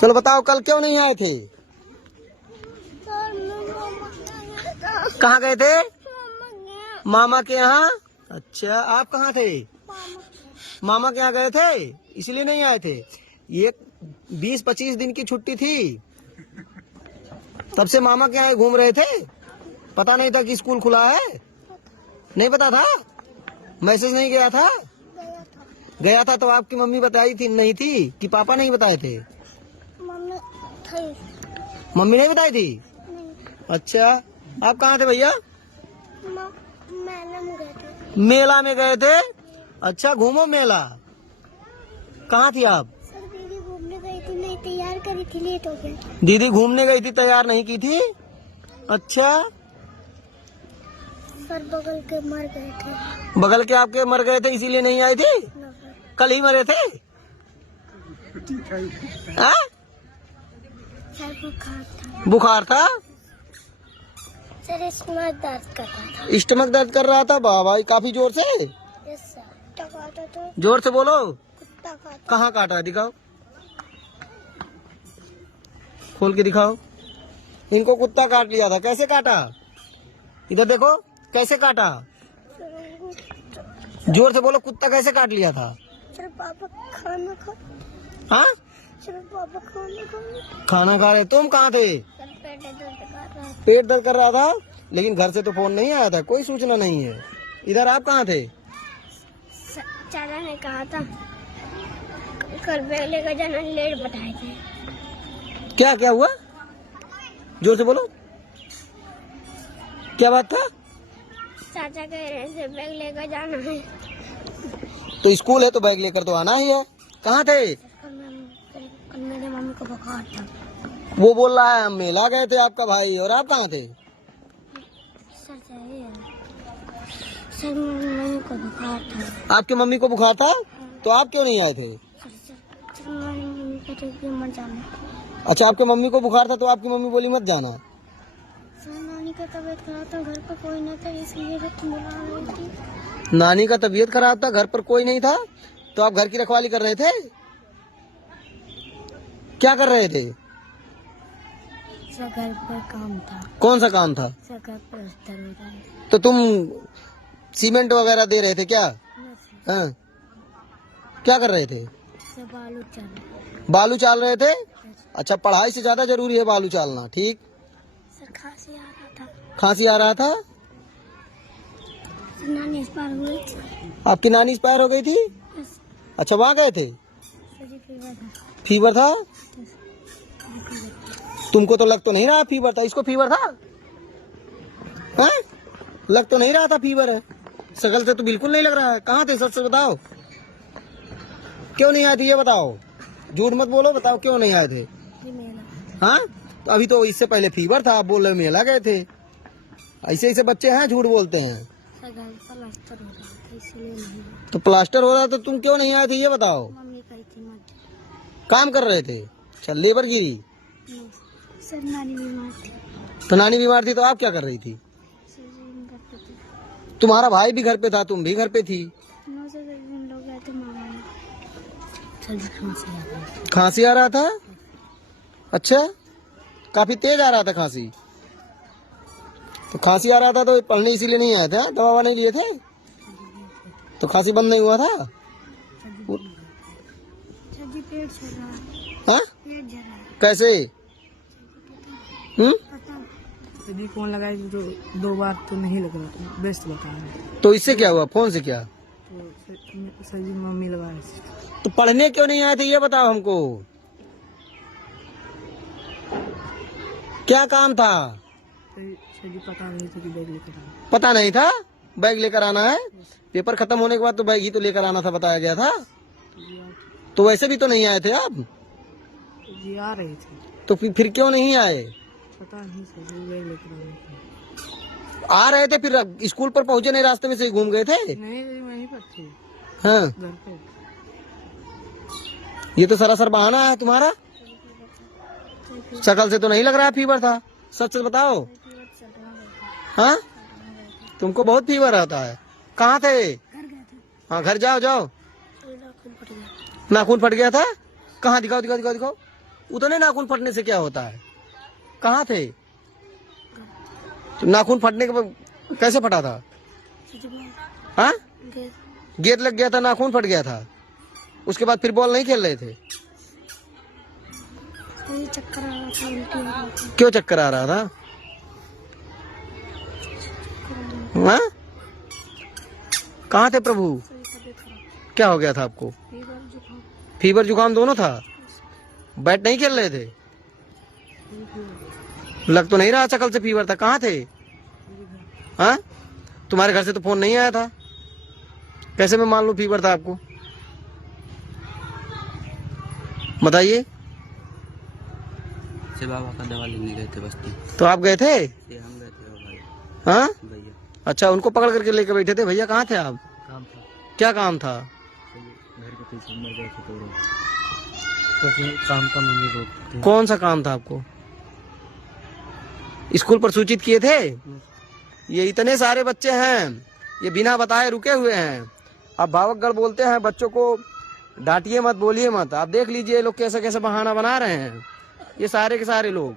चलो बताओ कल क्यों नहीं आए थे? कहाँ गए थे? मामा के यहाँ। अच्छा, आप कहाँ थे? मामा के यहाँ गए थे, इसलिए नहीं आए थे। ये 20-25 दिन की छुट्टी थी, तब से मामा के यहाँ घूम रहे थे। पता नहीं था कि स्कूल खुला है? नहीं पता था? मैसेज नहीं गया था? गया था तो आपकी मम्मी बताई थी नहीं थी कि पापा नहीं बताए थे? मम्मी नहीं बताई थी? अच्छा, आप कहाँ थे भैया? मेला में गए थे। अच्छा, घूमो मेला। कहाँ थी आप? सर दीदी घूमने गई थी, नहीं तैयार करी थी, लेट हो गया। दीदी घूमने गई थी, तैयार नहीं की थी। अच्छा, सर बगल के मर गए थे। बगल के आपके मर गए थे इसीलिए नहीं आई थी? कल ही मरे थे? हाँ? सर बुखार था। बुखार था? सर स्टमक दर्द कर रहा था। स्टमक दर्द कर रहा था? बाबा, काफी जोर से? Yes sir. कुत्ता काटा था। जोर से बोलो। कुत्ता काटा। कहाँ काटा है? दिखाओ, खोल के दिखाओ। इनको कुत्ता काट लिया था। कैसे काटा? इधर देखो, कैसे काटा? जोर से बोलो, कुत्ता कैसे काट लिया था? सर पापा खाना खा। हाँ? सर पापा खाना खा। खाना खा रहे। तुम कहाँ थे? सर पेट दर्द कर रहा था। पेट दर्द कर रहा था, लेकिन घर से तो फोन नहीं आया था, कोई सूचना नहीं है। इधर आप कहाँ थे? चाचा ने कहा था कल बैग लेकर जाना, लेट बताए थे। क्या क्या हुआ? जोर से बोलो, क्या बात था? चाचा कह रहे थे बैग लेकर जाना है। तो स्कूल है तो बैग लेकर तो आना ही है। कहाँ थे? कल मेरे मम्मी को बुखार था। वो बोल रहा है हम मेला गए थे आपका भाई, और आप कहाँ थे? सर सही है। सर मम्मी को बुखार था। आपकी मम्मी को बुखार था, तो आप क्यों नहीं आए थे? सर मम्मी कहते कि मत जाना। अच्छा, आपके मम्मी को बुखार था तो आपकी मम्मी बोली मत जाना। सर नानी का तबीयत खराब था, घर पर कोई नहीं था, इसलिए तो बुला रही थी। नानी का तबीयत खराब था, घर पर कोई नहीं था, तो आप घर की रखवाली कर रहे थे? क्या कर रहे थे? सर घर पर काम था। कौन सा काम था? सर घर पर प्लास्टर हो रहा है। तो तुम सीमेंट वगैरह दे रहे थे क्या? हाँ? क्या कर रहे थे? सर बालू चल। बालू चाल रहे थे? अच्छा, पढ़ाई से ज्यादा जरूरी है बालू चालना। ठीक। सर खांसी आ रहा था। खांसी आ रहा था? सर नानी एक्सपायर हुई थी। आपकी नानी एक्सपायर हो गई थी? अच्छा, वहाँ गए थे? सर जी फीवर था। फीवर था? तुमको तो लग तो नहीं रहा फीवर था, इसको फीवर था? हाँ? लग तो नहीं रहा था फीवर है, शकल से तो बिल्कुल नहीं लग रहा है। कहाँ थे, सच से बताओ, क्यों नहीं आए थे ये बताओ, झूठ मत बोलो, बताओ क्यों नहीं आए थे? हाँ? तो अभी तो इससे पहले फीवर था, आप बोल रहे मेला गए थे। ऐसे ऐसे बच्चे हैं, झूठ बोलते हैं। सर घर प्लास्टर हो रहा था, इसलिए नहीं। तो प्लास्टर हो रहा था, तुम क्यों नहीं आए थे ये बताओ? मम्मी कही थी मत। काम कर रहे थे? अच्छा, लेबर गिरी? सर नानी बीमार थी। तो नानी बीमार थी तो आप क्या कर रही थी? सर जी घर पे थे। तुम्हारा भाई भी घर पे था, तुम भी घर पे थी। नौ से 10 दिन लोग गए थे मामा ने। सर जी खांसी आ रही थी। खांसी आ रहा था? अच्छा, काफी तेज आ रहा था खांसी? तो खांसी आ रहा था तो पढ़ने इसीलिए नहीं आए थे? हाँ? दवा नहीं लिए थे तो खांसी बंद नहीं हुआ था? सर जी पेट झड़ रहा है। हाँ? पेट झड़ रहा है। कैसे? यदि फोन लगाए तो 2 बार तो नहीं लग रहा, व्यस्त बता रहा है। तो इससे क्या हुआ, फोन से क्या? तो सर जी मम्मी लगा रही थी। तो पढ़ने क्यों नहीं आए थे ये बताओ हमको, क्या काम था? सर जी पता नहीं था कि बैग लेकर आना। पता नहीं था बैग लेकर आना है? पेपर खत्म होने के बाद तो बैग ही तो लेकर आना था, बताया गया था। तो वैसे भी तो नहीं आए थे आप? जी आ रहे थे। तो फिर क्यों नहीं आए? पता नहीं सर जी बैग लेकर आ रहे थे। आ रहे थे, फिर स्कूल पर पहुंचे नहीं, रास्ते में से ही घूम गए थे? नहीं वहीं पर थे, हाँ? घर पे। ये तो सरासर बहाना है तुम्हारा, शकल से तो नहीं लग रहा फीवर था, सच सच बताओ। हाँ? तुमको बहुत फीवर आता है। कहाँ थे? हाँ, घर जाओ जाओ। नाखून फट गया था? कहाँ? दिखाओ दिखाओ दिखाओ दिखाओ। उतने नाखून फटने से क्या होता है? कहाँ थे? तो नाखून फटने के बाद कैसे फटा था? हाँ, गेट लग गया था, नाखून फट गया था। उसके बाद फिर बॉल नहीं खेल रहे थे? चक्कर आ रहा था, उल्टी हो रहा था। क्यों चक्कर आ रहा था? हाँ? कहाँ थे प्रभु? क्या हो गया था आपको? फीवर जुकाम दोनों था? बैट नहीं खेल रहे थे? लग तो नहीं रहा शकल से फीवर था। कहाँ थे? हाँ, तुम्हारे घर से तो फोन नहीं आया था, कैसे मैं मान लूं फीवर था आपको? बताइए। से बाबा का दवा लेने गए थे बस्ती। तो आप गए थे? हम गए थे भाई। हाँ, भैया अच्छा, उनको पकड़ करके लेके बैठे थे। भैया कहाँ थे आप? काम था, क्या काम था? घर के पीछे मर गए थे तो काम का मम्मी रोकते। कौन सा काम था आपको? स्कूल पर सूचित किए थे? ये इतने सारे बच्चे हैं, ये बिना बताए रुके हुए हैं। अब भावकगढ़ बोलते हैं, बच्चों को डांटिए मत, बोलिए मत। आप देख लीजिए ये लोग कैसे कैसे बहाना बना रहे हैं, ये सारे के सारे लोग।